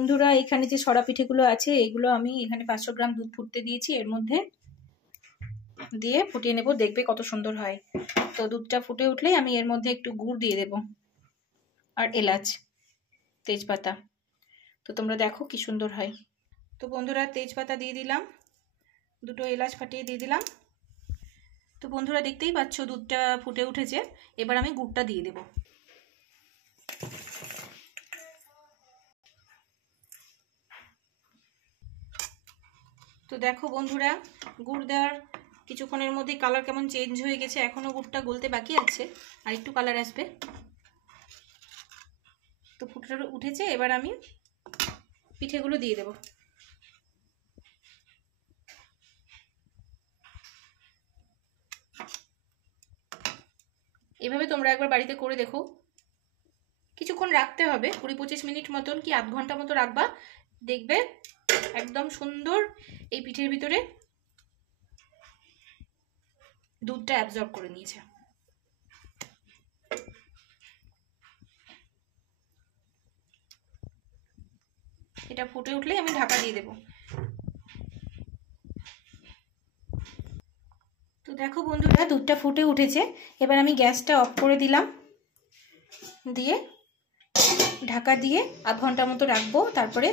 বন্ধুরা এখানে যে সরা পিঠেগুলো আছে এগুলো আমি এখানে 500 গ্রাম দুধ ফুটতে দিয়েছি, এর মধ্যে দিয়ে ফুটিয়ে নেব, দেখবে কত সুন্দর হয়। তো দুধটা ফুটে উঠলেই আমি এর মধ্যে একটু গুড় দিয়ে দেব আর এলাচ, তেজপাতা। তো তোমরা দেখো কি সুন্দর হয়। তো বন্ধুরা তেজপাতা দিয়ে দিলাম, দুটো এলাচ ফাটিয়ে দিয়ে দিলাম। তো বন্ধুরা দেখতেই পাচ্ছ দুধটা ফুটে উঠেছে, এবার আমি গুড়টা দিয়ে দেব। তো দেখো বন্ধুরা গুড় দেওয়ার কিছুক্ষণের মধ্যেই কালার কেমন চেঞ্জ হয়ে গেছে, এখনো গুড়টা গলতে বাকি আছে, আর একটু কালার আসবে। তো ফুটে উঠেছে, এবার আমি পিঠেগুলো দিয়ে দেব। এভাবে তোমরা একবার বাড়িতে করে দেখো, কিছুক্ষণ রাখতে হবে, 20-25 মিনিট মতন কি আধ ঘন্টা মতো রাখবা, দেখবে একদম সুন্দর এই পিঠের ভিতরে দুধটা অ্যাবজর্ব করে নিয়েছে। এটা ফুটে উঠলেই আমি ঢাকা দিয়ে দেব। তো দেখো বন্ধুরা দুধটা ফুটে উঠেছে, এবার আমি গ্যাসটা অফ করে দিলাম, দিয়ে ঢাকা দিয়ে আধ ঘন্টা মতো রাখবো, তারপরে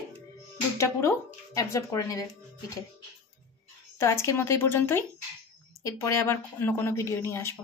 দুধটা পুরো অ্যাবজর্ব করে নেবে পিঠে। তো আজকের মতো এই পর্যন্তই, এরপরে আবার অন্য কোনো ভিডিও নিয়ে আসবো।